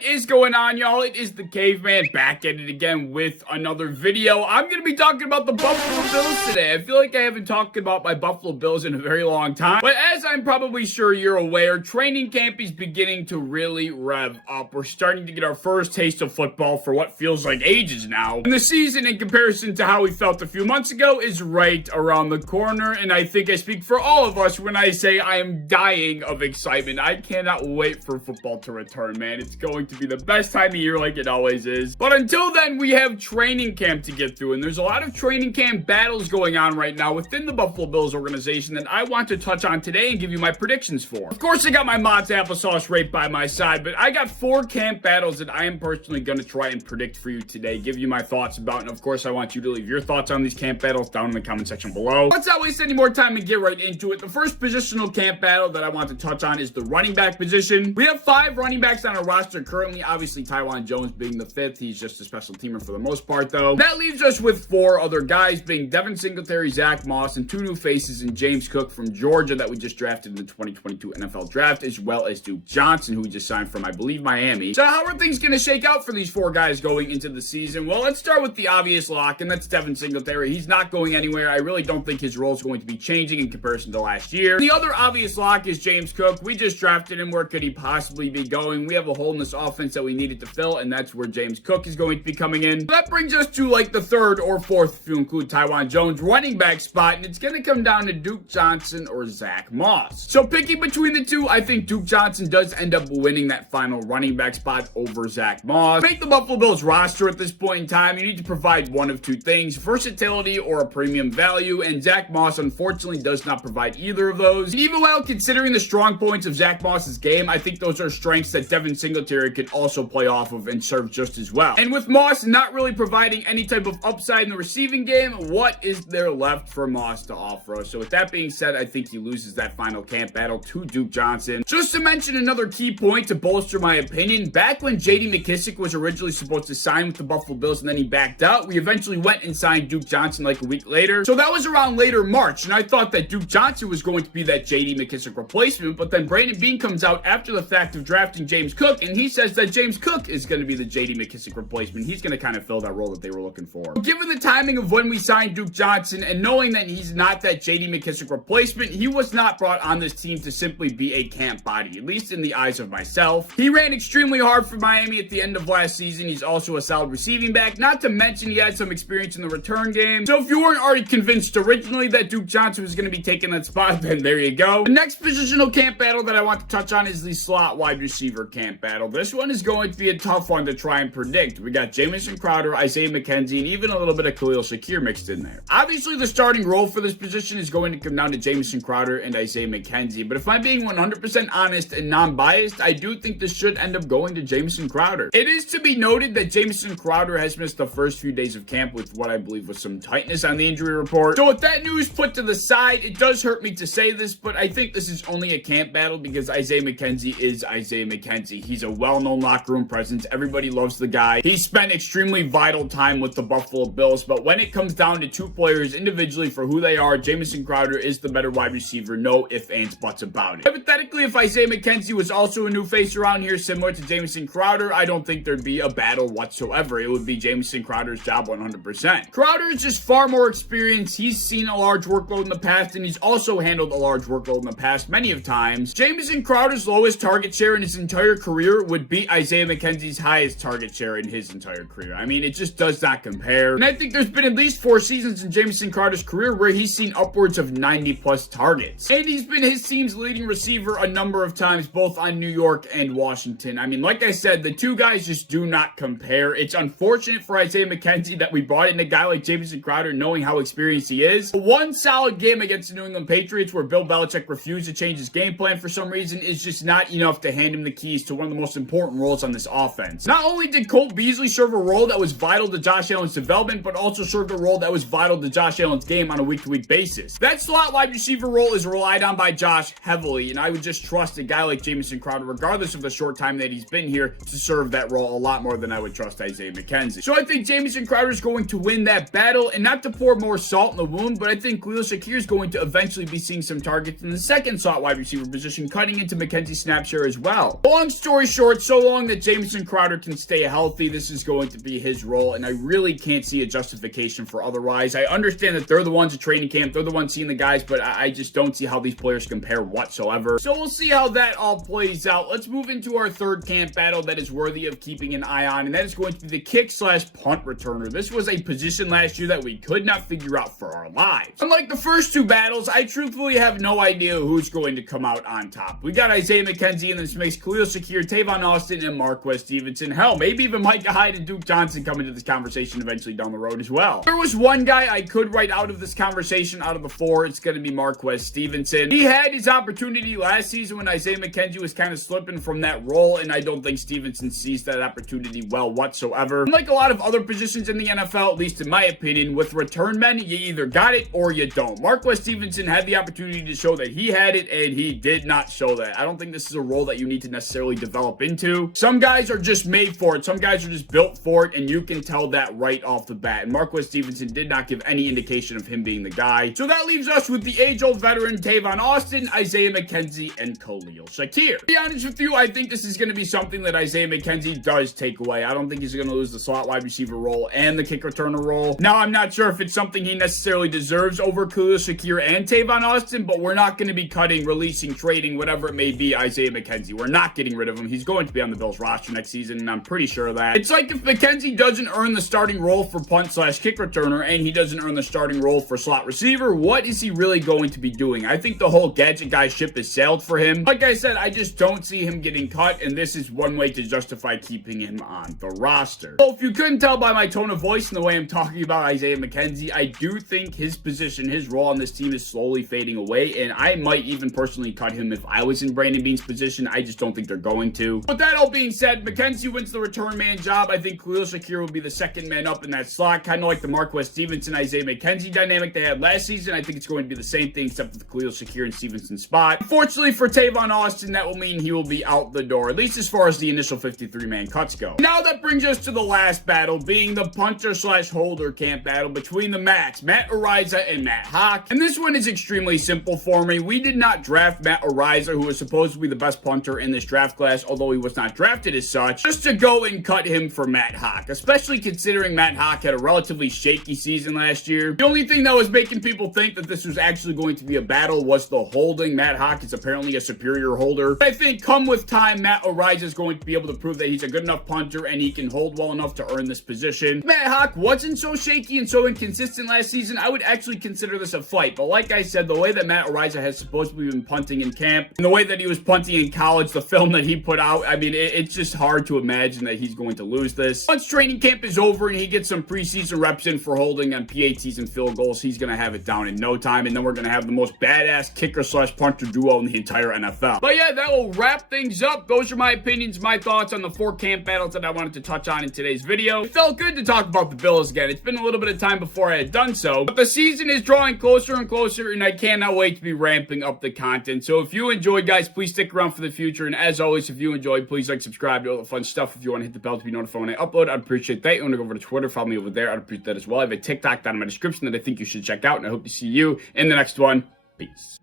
What is going on, y'all? It is the Caveman back at it again with another video. I'm going to be talking about the Buffalo Bills today. I feel like I haven't talked about my Buffalo Bills in a very long time. But as I'm probably sure you're aware, training camp is beginning to really rev up. We're starting to get our first taste of football for what feels like ages now. And the season, in comparison to how we felt a few months ago, is right around the corner. And I think I speak for all of us when I say I am dying of excitement. I cannot wait for football to return, man. It's going to be the best time of year like it always is. But until then, we have training camp to get through, and there's a lot of training camp battles going on right now within the Buffalo Bills organization that I want to touch on today and give you my predictions for. Of course, I got my Mott's applesauce right by my side, but I got 4 camp battles that I am personally going to try and predict for you today, give you my thoughts about, and of course, I want you to leave your thoughts on these camp battles down in the comment section below. Let's not waste any more time and get right into it. The first positional camp battle that I want to touch on is the running back position. We have 5 running backs on our roster currently, obviously Taiwan Jones being the 5th. He's just a special teamer for the most part, though. That leaves us with 4 other guys, being Devin Singletary, Zach Moss, and 2 new faces in James Cook from Georgia that we just drafted in the 2022 NFL Draft, as well as Duke Johnson, who we just signed from, I believe, Miami. So how are things going to shake out for these 4 guys going into the season? Well, let's start with the obvious lock, and that's Devin Singletary. He's not going anywhere. I really don't think his role is going to be changing in comparison to last year. The other obvious lock is James Cook. We just drafted him. Where could he possibly be going? We have a hole in this offense that we needed to fill, and that's where James Cook is going to be coming in. So that brings us to like the 3rd or 4th, if you include Taiwan Jones, running back spot, and it's going to come down to Duke Johnson or Zach Moss. So picking between the two, I think Duke Johnson does end up winning that final running back spot over Zach Moss. To make the Buffalo Bills roster at this point in time, you need to provide one of 2 things: versatility or a premium value, and Zach Moss unfortunately does not provide either of those. And even while considering the strong points of Zach Moss's game, I think those are strengths that Devin Singletary could also play off of and serve just as well. And with Moss not really providing any type of upside in the receiving game, what is there left for Moss to offer us? So with that being said, I think he loses that final camp battle to Duke Johnson. Just to mention another key point to bolster my opinion, back when J.D. McKissic was originally supposed to sign with the Buffalo Bills and then he backed out, we eventually went and signed Duke Johnson like a week later. So that was around later March, and I thought that Duke Johnson was going to be that J.D. McKissic replacement, but then Brandon Beane comes out after the fact of drafting James Cook, and he says that James Cook is going to be the J.D. McKissic replacement. He's going to kind of fill that role that they were looking for. Given the timing of when we signed Duke Johnson and knowing that he's not that J.D. McKissic replacement, he was not brought on this team to simply be a camp body, at least in the eyes of myself. He ran extremely hard for Miami at the end of last season. He's also a solid receiving back, not to mention he had some experience in the return game. So if you weren't already convinced originally that Duke Johnson was going to be taking that spot, then there you go. The next positional camp battle that I want to touch on is the slot wide receiver camp battle. This one is going to be a tough one to try and predict. We got Jameson Crowder, Isaiah Mckenzie, and even a little bit of Khalil Shakir mixed in there. Obviously, the starting role for this position is going to come down to Jameson Crowder and Isaiah Mckenzie, but if I'm being 100% honest and non-biased, I do think this should end up going to Jameson Crowder. It is to be noted that Jameson Crowder has missed the first few days of camp with what I believe was some tightness on the injury report. So with that news put to the side, it does hurt me to say this, but I think this is only a camp battle because Isaiah Mckenzie is Isaiah Mckenzie. He's a well-known locker room presence. Everybody loves the guy. He spent extremely vital time with the Buffalo Bills, but when it comes down to 2 players individually for who they are, Jameson Crowder is the better wide receiver. No ifs, ands, buts about it. Hypothetically, if Isaiah Mckenzie was also a new face around here similar to Jameson Crowder, I don't think there'd be a battle whatsoever. It would be Jameson Crowder's job 100%. Crowder is just far more experienced. He's seen a large workload in the past, and he's also handled a large workload in the past many of times. Jameson Crowder's lowest target share in his entire career would beat Isaiah McKenzie's highest target share in his entire career. I mean, it just does not compare. And I think there's been at least 4 seasons in Jameson Crowder's career where he's seen upwards of 90+ targets. And he's been his team's leading receiver a number of times, both on New York and Washington. I mean, like I said, the 2 guys just do not compare. It's unfortunate for Isaiah McKenzie that we brought in a guy like Jameson Crowder knowing how experienced he is. One solid game against the New England Patriots where Bill Belichick refused to change his game plan for some reason is just not enough to hand him the keys to one of the most important roles on this offense. Not only did Cole Beasley serve a role that was vital to Josh Allen's development, but also served a role that was vital to Josh Allen's game on a week-to-week basis. That slot wide receiver role is relied on by Josh heavily, and I would just trust a guy like Jameson Crowder, regardless of the short time that he's been here, to serve that role a lot more than I would trust Isaiah McKenzie. So I think Jameson Crowder is going to win that battle, and not to pour more salt in the wound, but I think Khalil Shakir is going to eventually be seeing some targets in the second slot wide receiver position, cutting into McKenzie's snap share as well. Long story short, so long that Jameson Crowder can stay healthy, this is going to be his role, and I really can't see a justification for otherwise. I understand that they're the ones at training camp, they're the ones seeing the guys, but I just don't see how these players compare whatsoever. So we'll see how that all plays out. Let's move into our third camp battle that is worthy of keeping an eye on, and that is going to be the kick/punt returner. This was a position last year that we could not figure out for our lives. Unlike the first two battles, I truthfully have no idea who's going to come out on top. We got Isaiah Mckenzie, and this makes Khalil, Shakir, Davon, Austin, and Marquez Stevenson. Hell, maybe even Micah Hyde and Duke Johnson come into this conversation eventually down the road as well. There was one guy I could write out of this conversation out of the four. It's going to be Marquez Stevenson. He had his opportunity last season when Isaiah Mckenzie was kind of slipping from that role, and I don't think Stevenson sees that opportunity well whatsoever. Unlike a lot of other positions in the NFL, at least in my opinion, with return men, you either got it or you don't. Marquez Stevenson had the opportunity to show that he had it, and he did not show that. I don't think this is a role that you need to necessarily develop into. Some guys are just made for it. Some guys are just built for it, and you can tell that right off the bat. And Marquez Stevenson did not give any indication of him being the guy. So that leaves us with the age-old veteran Davon Austin, Isaiah Mckenzie, and Khalil Shakir. To be honest with you, I think this is going to be something that Isaiah Mckenzie does take away. I don't think he's going to lose the slot wide receiver role and the kick returner role. Now, I'm not sure if it's something he necessarily deserves over Khalil Shakir and Davon Austin, but we're not going to be cutting, releasing, trading, whatever it may be, Isaiah Mckenzie. We're not getting rid of him. He's going to be on the Bills roster next season, and I'm pretty sure of that. It's like if Mckenzie doesn't earn the starting role for punt/kick returner, and he doesn't earn the starting role for slot receiver, what is he really going to be doing? I think the whole gadget guy ship has sailed for him. Like I said, I just don't see him getting cut, and this is one way to justify keeping him on the roster. So if you couldn't tell by my tone of voice and the way I'm talking about Isaiah Mckenzie, I do think his position, his role on this team is slowly fading away, and I might even personally cut him if I was in Brandon Beane's position. I just don't think they're going to. With that all being said, Mckenzie wins the return man job. I think Khalil Shakir will be the second man up in that slot, kind of like the Marquez Stevenson, Isaiah Mckenzie dynamic they had last season. I think it's going to be the same thing except with Khalil Shakir and Stevenson's spot. Unfortunately for Davon Austin, that will mean he will be out the door, at least as far as the initial 53-man cuts go. Now that brings us to the last battle, being the punter/holder camp battle between the Matt Araiza and Matt Haack. And this one is extremely simple for me. We did not draft Matt Araiza, who was supposed to be the best punter in this draft class, although he was not drafted as such, just to go and cut him for Matt Haack, especially considering Matt Haack had a relatively shaky season last year. The only thing that was making people think that this was actually going to be a battle was the holding. Matt Haack is apparently a superior holder. I think come with time, Matt Araiza is going to be able to prove that he's a good enough punter and he can hold well enough to earn this position. Matt Haack wasn't so shaky and so inconsistent last season. I would actually consider this a fight, but like I said, the way that Matt Araiza has supposedly been punting in camp and the way that he was punting in college, the film that he put out, I mean, it's just hard to imagine that he's going to lose this. Once training camp is over and he gets some preseason reps in for holding on PATs and field goals, he's going to have it down in no time, and then we're going to have the most badass kicker/punter duo in the entire NFL. But yeah, that will wrap things up. Those are my opinions, my thoughts on the 4 camp battles that I wanted to touch on in today's video. It felt good to talk about the Bills again. It's been a little bit of time before I had done so, but the season is drawing closer and closer, and I cannot wait to be ramping up the content. So if you enjoyed, guys, please stick around for the future, and as always, if you enjoyed, please like, subscribe, do all the fun stuff. If you want to hit the bell to be notified when I upload, I'd appreciate that. You want to go over to Twitter, follow me over there, I'd appreciate that as well. I have a TikTok down in my description that I think you should check out, and I hope to see you in the next one. Peace.